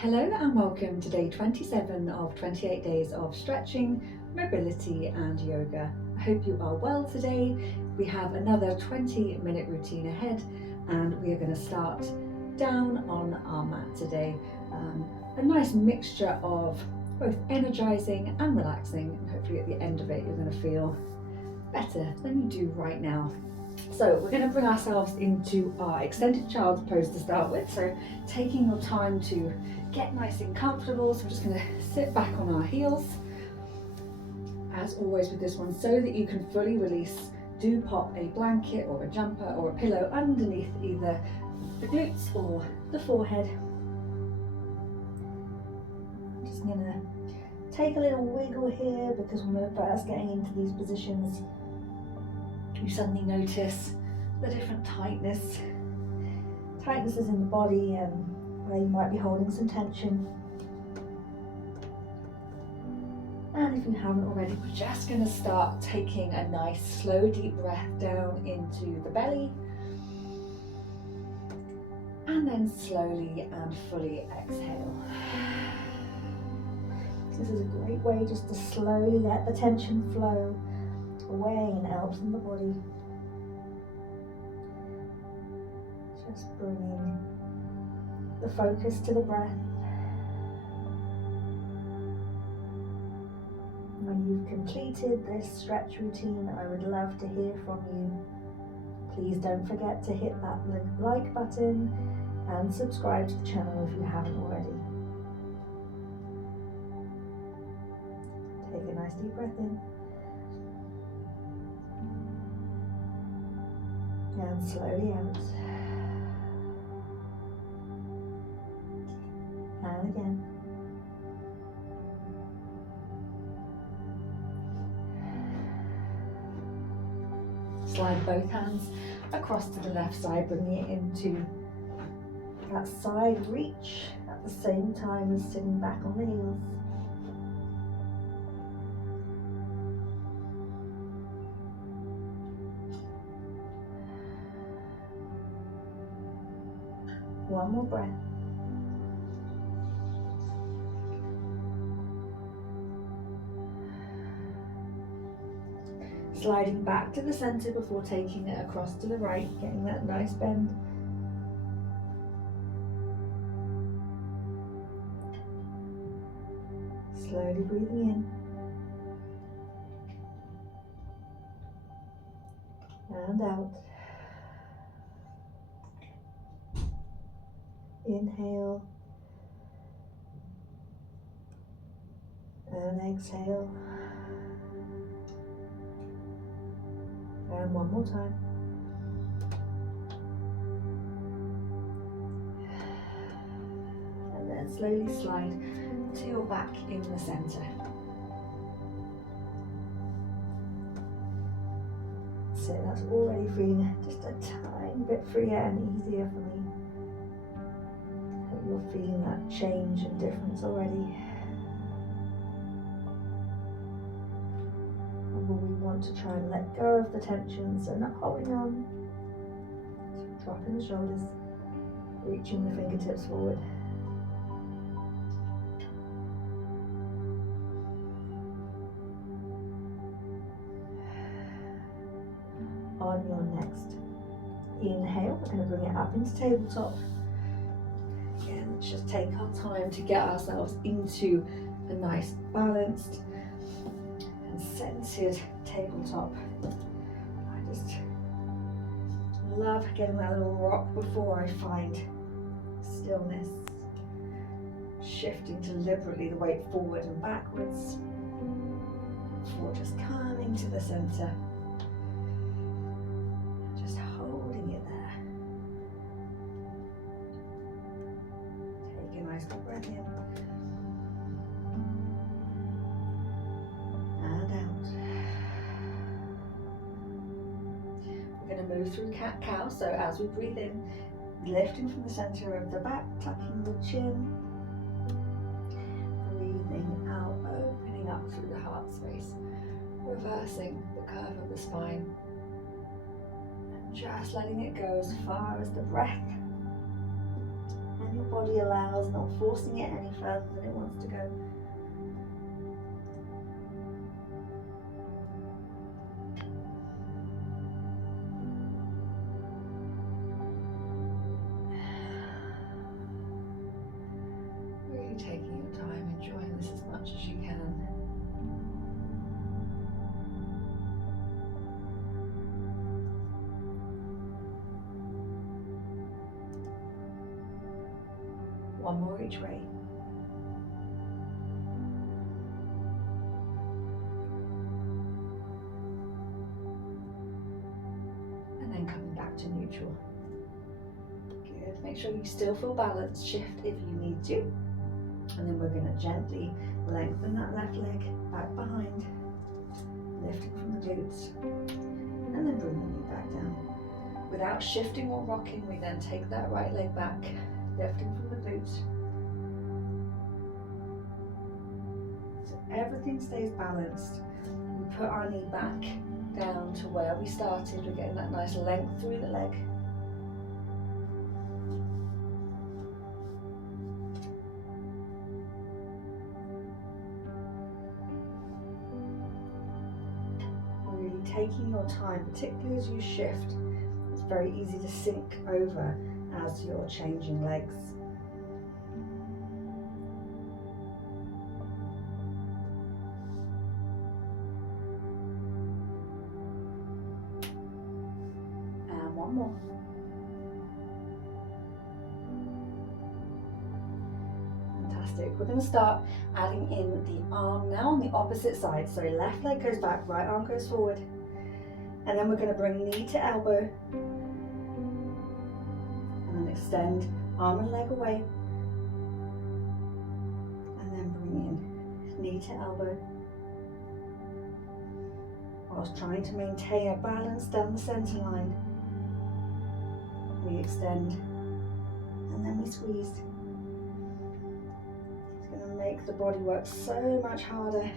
Hello and welcome to day 27 of 28 days of stretching, mobility and yoga. I hope you are well today. We have another 20-minute routine ahead and we are going to start down on our mat today. A nice mixture of both energizing and relaxing, and hopefully at the end of it you're going to feel better than you do right now. So we're going to bring ourselves into our extended child's pose to start with. So taking your time to get nice and comfortable. So we're just going to sit back on our heels. As always with this one, so that you can fully release, do pop a blanket or a jumper or a pillow underneath either the glutes or the forehead. I'm just going to take a little wiggle here because when we're first getting into these positions, you suddenly notice the different tightnesses in the body and where you might be holding some tension. And if you haven't already, we're just going to start taking a nice slow deep breath down into the belly and then slowly and fully exhale. This is a great way just to slowly let the tension flow away and out from the body. Just bringing the focus to the breath. When you've completed this stretch routine, I would love to hear from you. Please don't forget to hit that like button and subscribe to the channel if you haven't already. Take a nice deep breath in. And slowly out. And again. Slide both hands across to the left side, bringing it into that side reach at the same time as sitting back on the heels. One more breath. Sliding back to the center before taking it across to the right, getting that nice bend. Slowly breathing in and out. Inhale and exhale. And one more time. And then slowly slide to your back in the center. So that's already feeling just a tiny bit freer and easier for me. You're feeling that change and difference already. And we want to try and let go of the tension, so not holding on. So dropping the shoulders, reaching the fingertips forward. On your next inhale, we're going to bring it up into tabletop. Again, let's just take our time to get ourselves into a nice balanced and centered tabletop. I just love getting that little rock before I find stillness. Shifting deliberately the weight forward and backwards before just coming to the center. Just holding it there. Take a nice deep breath in. And out. We're going to move through cat-cow, so as we breathe in, lifting from the center of the back, tucking the chin. Breathing out, opening up through the heart space. Reversing the curve of the spine. And just letting it go as far as the breath when your body allows, not forcing it any further than it wants to go. Really taking your time, enjoying this as much as you can. One more each way. And then coming back to neutral. Good. Make sure you still feel balanced. Shift if you need to. And then we're going to gently lengthen that left leg back behind, lifting from the glutes, and then bring the knee back down. Without shifting or rocking, we then take that right leg back, lifting from the glutes. So everything stays balanced. We put our knee back down to where we started. We're getting that nice length through the leg. Really taking your time, particularly as you shift. It's very easy to sink over as you're changing legs. And one more. Fantastic. We're going to start adding in the arm now on the opposite side. So left leg goes back, right arm goes forward. And then we're going to bring knee to elbow. And then extend arm and leg away. And then bring in knee to elbow. Whilst trying to maintain a balance down the center line. We extend and then we squeeze. It's going to make the body work so much harder.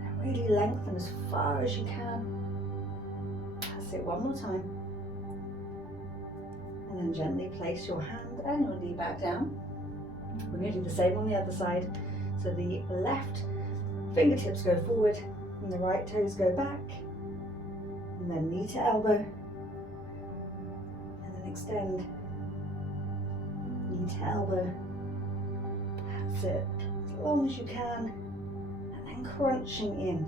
And really lengthen as far as you can. That's it, one more time. And then gently place your hand and your knee back down. We're going to do the same on the other side. So the left fingertips go forward and the right toes go back. And then knee to elbow. And then extend. Knee to elbow. That's it. As long as you can. And then crunching in.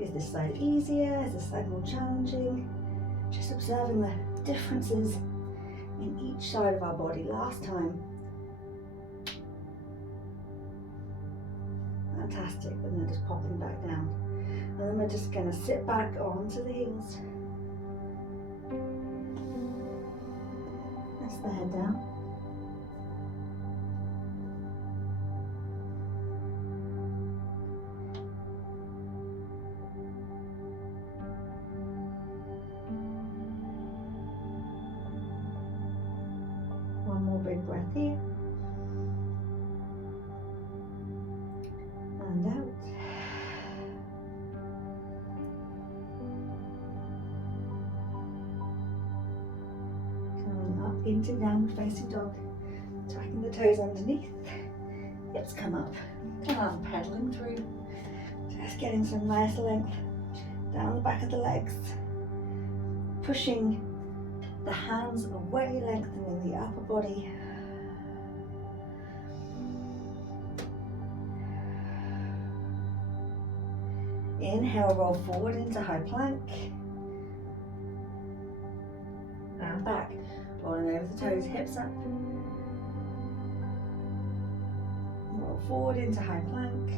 Is this side easier? Is this side more challenging? Just observing the differences in each side of our body. Last time. Fantastic. And then just popping back down. And then we're just going to sit back onto the heels. Press the head down. One more big breath here. And out. Coming up into downward facing dog. Tucking the toes underneath. Hips come up. Come on, pedaling through. Just getting some nice length down the back of the legs. Pushing the hands away, lengthening the upper body. Inhale, roll forward into high plank. And back. Rolling over the toes, hips up. Roll forward into high plank.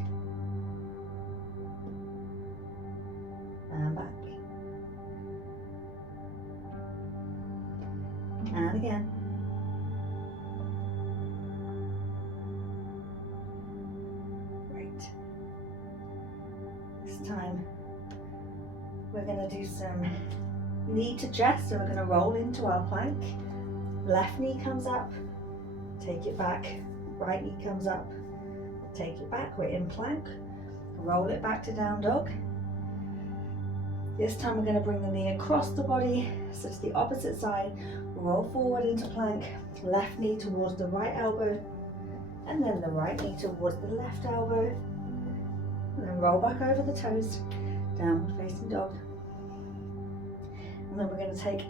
And back. And again. Great. This time we're going to do some knee to chest, so we're going to roll into our plank. Left knee comes up, take it back. Right knee comes up, take it back. We're in plank. Roll it back to down dog. This time we're going to bring the knee across the body, so to the opposite side. Roll forward into plank. Left knee towards the right elbow, and then the right knee towards the left elbow. And then roll back over the toes, downward facing dog. And then we're going to take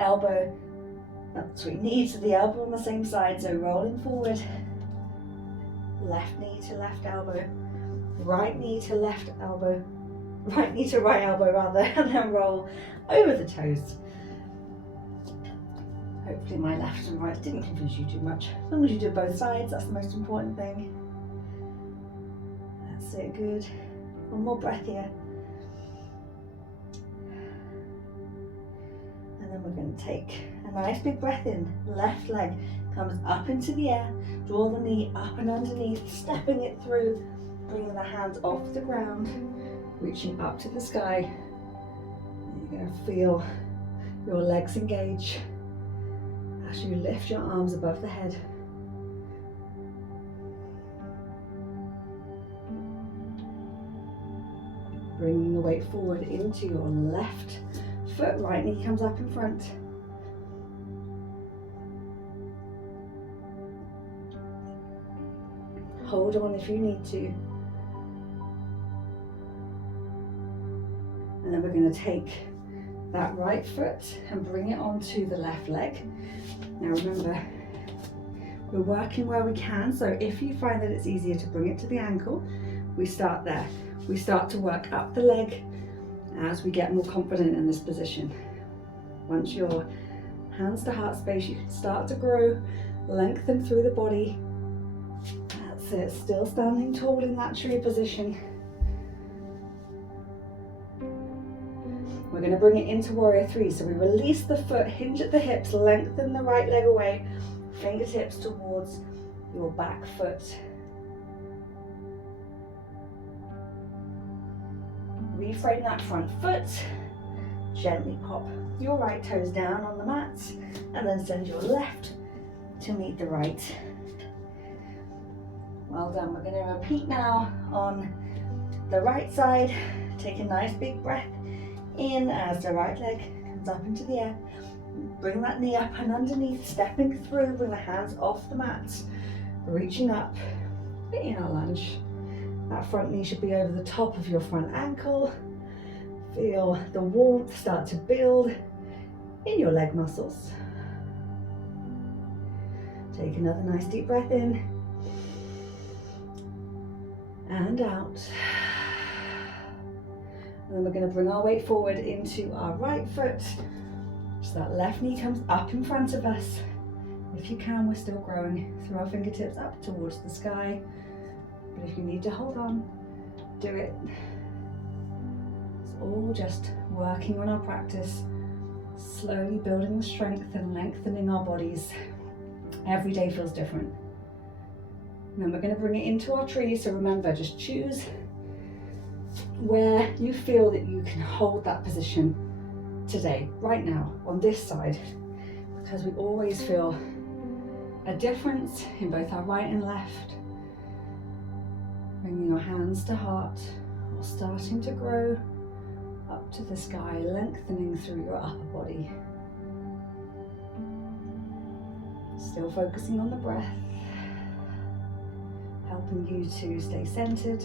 knee to the elbow on the same side, so rolling forward. Left knee to left elbow, right knee to left elbow, right knee to right elbow rather, and then roll over the toes. Hopefully my left and right didn't confuse you too much. As long as you do both sides, that's the most important thing. That's it, good. One more breath here. And then we're going to take a nice big breath in. Left leg comes up into the air. Draw the knee up and underneath, stepping it through, bringing the hands off the ground, reaching up to the sky. And you're going to feel your legs engage as you lift your arms above the head. Bringing the weight forward into your left foot, right knee comes up in front. Hold on if you need to. And then we're going to take that right foot and bring it onto the left leg. Now remember, we're working where we can, so if you find that it's easier to bring it to the ankle, we start there. We start to work up the leg as we get more confident in this position. Once your hands to heart space, you can start to grow, lengthen through the body. That's it, still standing tall in that tree position. We're going to bring it into warrior three. So we release the foot, hinge at the hips, lengthen the right leg away, fingertips towards your back foot. Reframe that front foot, gently pop your right toes down on the mat, and then send your left to meet the right. Well done. We're going to repeat now on the right side. Take a nice big breath in as the right leg comes up into the air. Bring that knee up and underneath, stepping through, bring the hands off the mat, reaching up in our lunge. That front knee should be over the top of your front ankle. Feel the warmth start to build in your leg muscles. Take another nice deep breath in and out. And then we're going to bring our weight forward into our right foot. So that left knee comes up in front of us. If you can, we're still growing through our fingertips up towards the sky. But if you need to hold on, do it. It's all just working on our practice, slowly building the strength and lengthening our bodies. Every day feels different. And then we're going to bring it into our tree. So remember, just choose where you feel that you can hold that position today, right now, on this side, because we always feel a difference in both our right and left. Bringing your hands to heart, or starting to grow up to the sky, lengthening through your upper body. Still focusing on the breath, helping you to stay centered.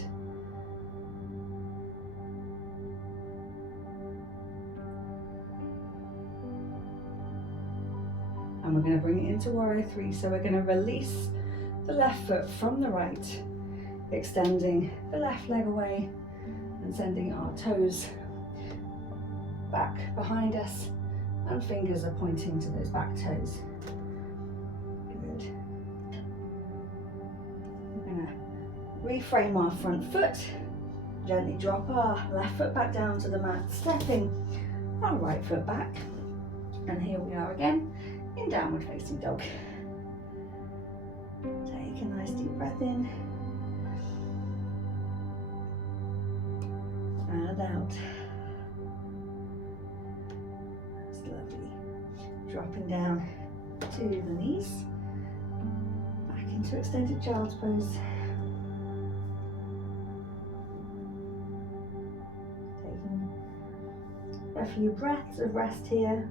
And we're going to bring it into warrior three. So we're going to release the left foot from the right, extending the left leg away and sending our toes back behind us, and fingers are pointing to those back toes. Good. We're going to reframe our front foot, gently drop our left foot back down to the mat, stepping our right foot back, and here we are again in downward facing dog. Take a nice deep breath in and out. That's lovely. Dropping down to the knees, back into extended child's pose. Taking a few breaths of rest here.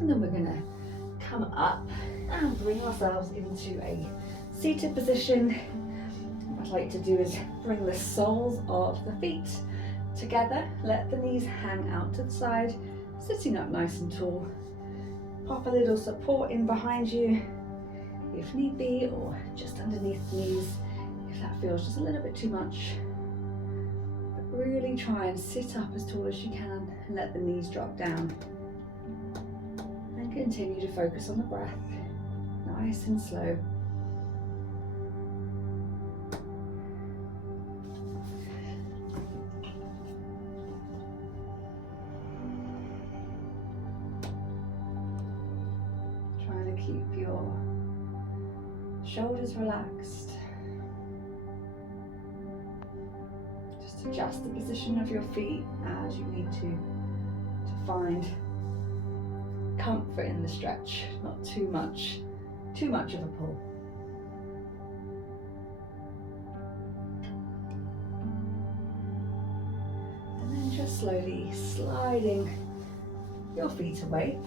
And then we're going to come up and bring ourselves into a seated position. What I'd like to do is bring the soles of the feet together, let the knees hang out to the side, sitting up nice and tall. Pop a little support in behind you if need be, or just underneath the knees if that feels just a little bit too much. But really try and sit up as tall as you can and let the knees drop down. Continue to focus on the breath, nice and slow. Trying to keep your shoulders relaxed. Just adjust the position of your feet as you need to find comfort in the stretch, not too much of a pull. And then just slowly sliding your feet away,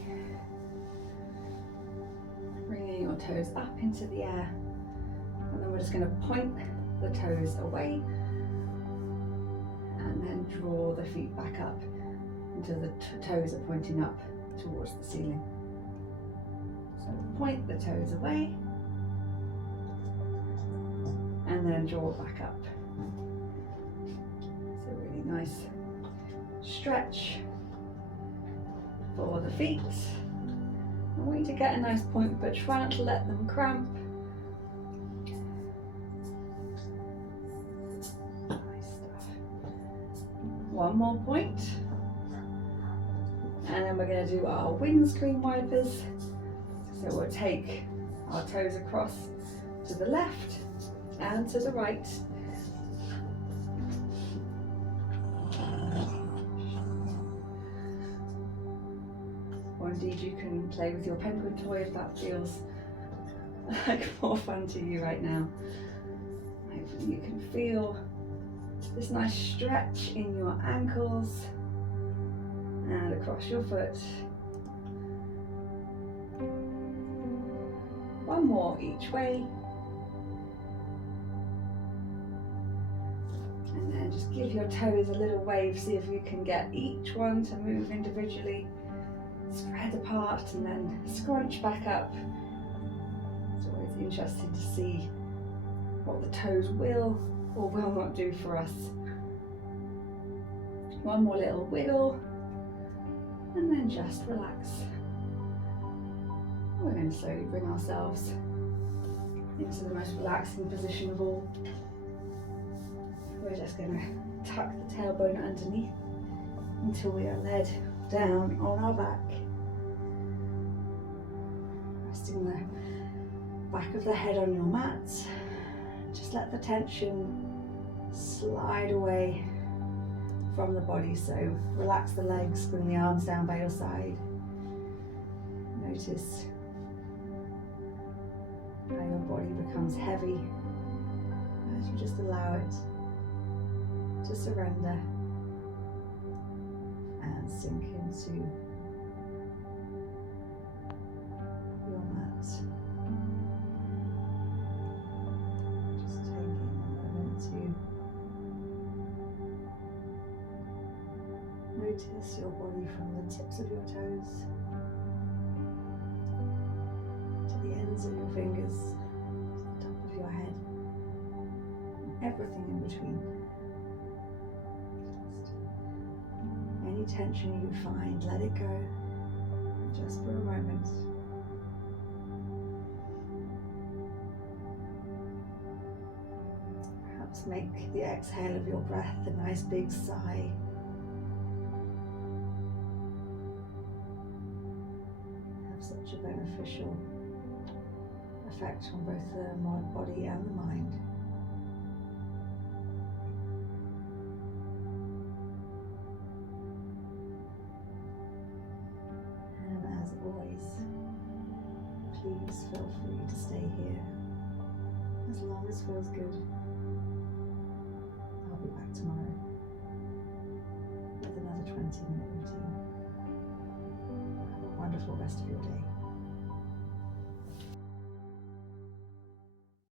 bringing your toes up into the air, and then we're just going to point the toes away and then draw the feet back up until the toes are pointing up towards the ceiling. So point the toes away and then draw back up. So really nice stretch for the feet. I want you to get a nice point, but try not to let them cramp. Nice stuff. One more point. And then we're going to do our windscreen wipers. So we'll take our toes across to the left and to the right. Or indeed you can play with your penguin toy if that feels like more fun to you right now. Hopefully you can feel this nice stretch in your ankles and across your foot. One more each way. And then just give your toes a little wave, see if you can get each one to move individually. Spread apart and then scrunch back up. It's always interesting to see what the toes will or will not do for us. One more little wiggle. And then just relax. We're going to slowly bring ourselves into the most relaxing position of all. We're just going to tuck the tailbone underneath until we are led down on our back. Resting the back of the head on your mat. Just let the tension slide away from the body, so relax the legs, bring the arms down by your side. Notice how your body becomes heavy as you just allow it to surrender and sink into your mat. Just taking a moment to notice your body from the tips of your toes to the ends of your fingers, to the top of your head, and everything in between. Just any tension you find, let it go, just for a moment. Perhaps Just make the exhale of your breath a nice big sigh. Have such a beneficial effect on both the body and the mind. And as always, please feel free to stay here as long as feels good. I'll be back tomorrow with another 20-minute routine. Have a wonderful rest of your day.